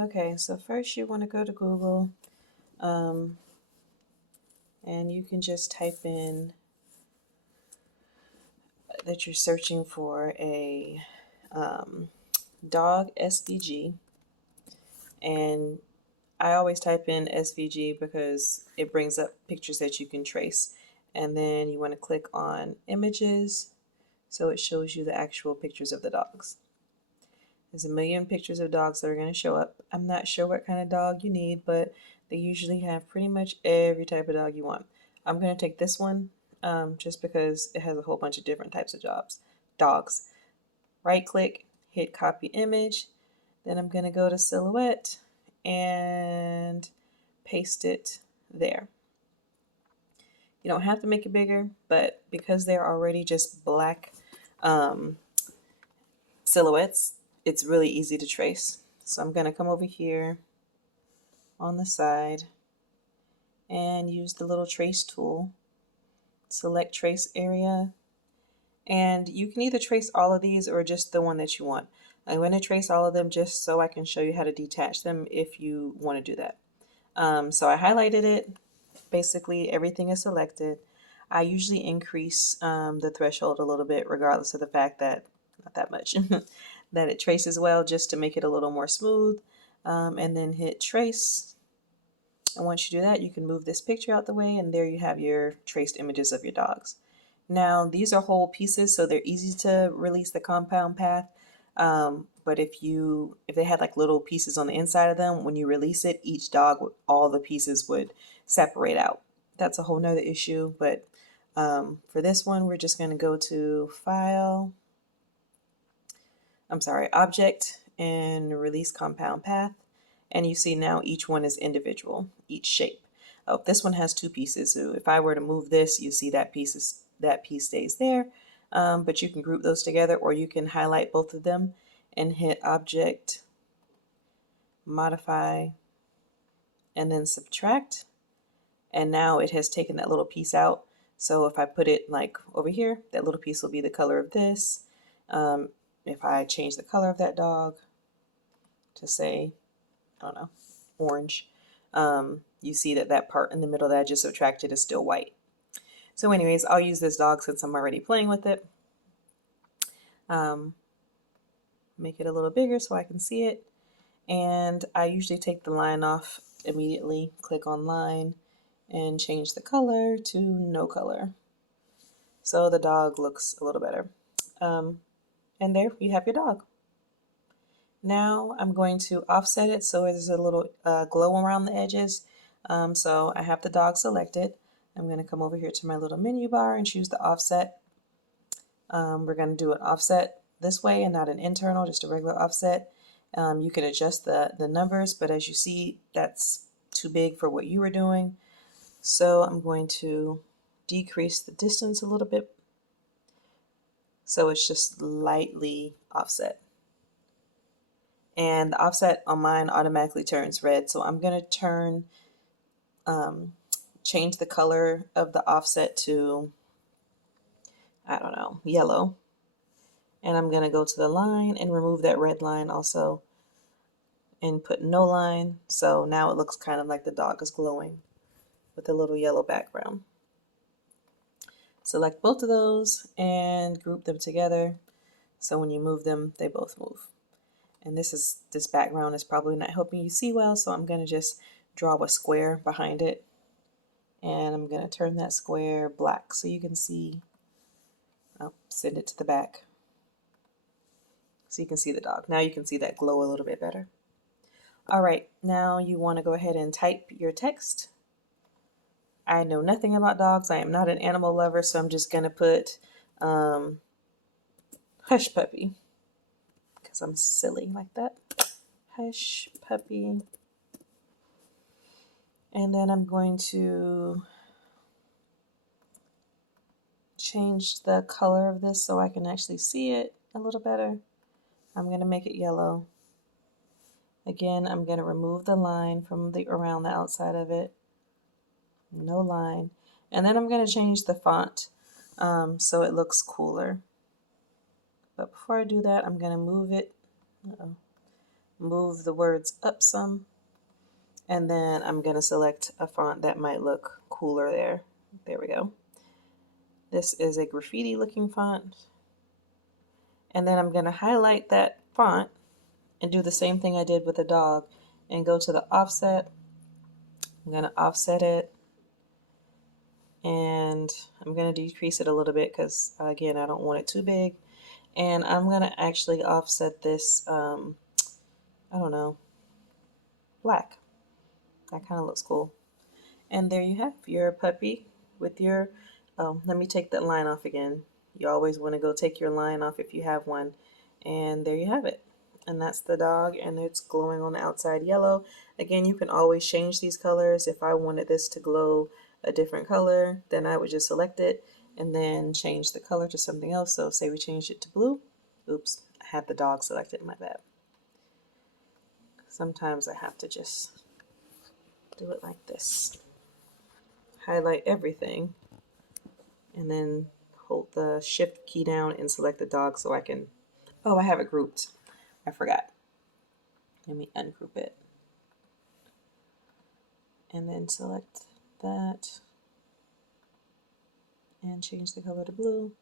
Okay, so first you want to go to Google, and you can just type in that you're searching for a dog SVG, and I always type in SVG because it brings up pictures that you can trace. And then you want to click on images, so it shows you the actual pictures of the dogs. There's a million pictures of dogs that are going to show up. I'm not sure what kind of dog you need, but they usually have pretty much every type of dog you want. I'm going to take this one just because it has a whole bunch of different types of dogs. Right click, hit copy image, then I'm going to go to silhouette and paste it there. You don't have to make it bigger, but because they're already just black silhouettes, it's really easy to trace. So I'm going to come over here on the side and use the little trace tool, select trace area, and you can either trace all of these or just the one that you want. I'm going to trace all of them just so I can show you how to detach them if you want to do that. So I highlighted it. Basically everything is selected. I usually increase the threshold a little bit regardless of the fact that, not that much, that it traces well, just to make it a little more smooth, and then hit trace. And once you do that, you can move this picture out the way, and there you have your traced images of your dogs. Now these are whole pieces, so they're easy to release the compound path. But if they had like little pieces on the inside of them, when you release it, each dog, all the pieces would separate out. That's a whole nother issue, but for this one, we're just going to go to Object, and Release Compound Path. And you see now each one is individual, each shape. Oh, this one has two pieces, so if I were to move this, you see that piece stays there. But you can group those together, or you can highlight both of them and hit Object, Modify, and then Subtract. And now it has taken that little piece out. So if I put it like over here, that little piece will be the color of this. If I change the color of that dog to say, I don't know, orange, you see that that part in the middle that I just subtracted is still white. So anyways, I'll use this dog since I'm already playing with it. Make it a little bigger so I can see it. And I usually take the line off immediately, click on line, and change the color to no color. So the dog looks a little better. And there you have your dog. Now I'm going to offset it so there's a little glow around the edges. So I have the dog selected. I'm going to come over here to my little menu bar and choose the offset. We're going to do an offset this way and not an internal, just a regular offset. You can adjust the numbers, but as you see, that's too big for what you were doing. So I'm going to decrease the distance a little bit so it's just lightly offset. And the offset on mine automatically turns red, so I'm going to change the color of the offset to, I don't know, yellow. And I'm going to go to the line and remove that red line also and put no line. So now it looks kind of like the dog is glowing with a little yellow background. Select both of those and group them together. So when you move them, they both move. And this background is probably not helping you see well, so I'm going to just draw a square behind it. And I'm going to turn that square black so you can see. I'll send it to the back so you can see the dog. Now you can see that glow a little bit better. All right, now you want to go ahead and type your text. I know nothing about dogs. I am not an animal lover, so I'm just going to put hush puppy because I'm silly like that. Hush puppy. And then I'm going to change the color of this so I can actually see it a little better. I'm going to make it yellow. Again, I'm going to remove the line from around the outside of it. No line. And then I'm going to change the font so it looks cooler. But before I do that, I'm going to move it. move the words up some, and then I'm going to select a font that might look cooler there. There we go. This is a graffiti looking font. And then I'm going to highlight that font and do the same thing I did with the dog and go to the offset. I'm going to offset it, and I'm going to decrease it a little bit because, again, I don't want it too big. And I'm going to actually offset this, I don't know, black. That kind of looks cool. And there you have your puppy with your, let me take that line off again. You always want to go take your line off if you have one. And there you have it. And that's the dog, and it's glowing on the outside yellow. Again, you can always change these colors. If I wanted this to glow a different color, then I would just select it and then change the color to something else. So say we changed it to blue. Oops, I had the dog selected, my bad. Sometimes I have to just do it like this. Highlight everything and then hold the shift key down and select the dog so I can, oh, I have it grouped. I forgot. Let me ungroup it. And then select that and change the color to blue.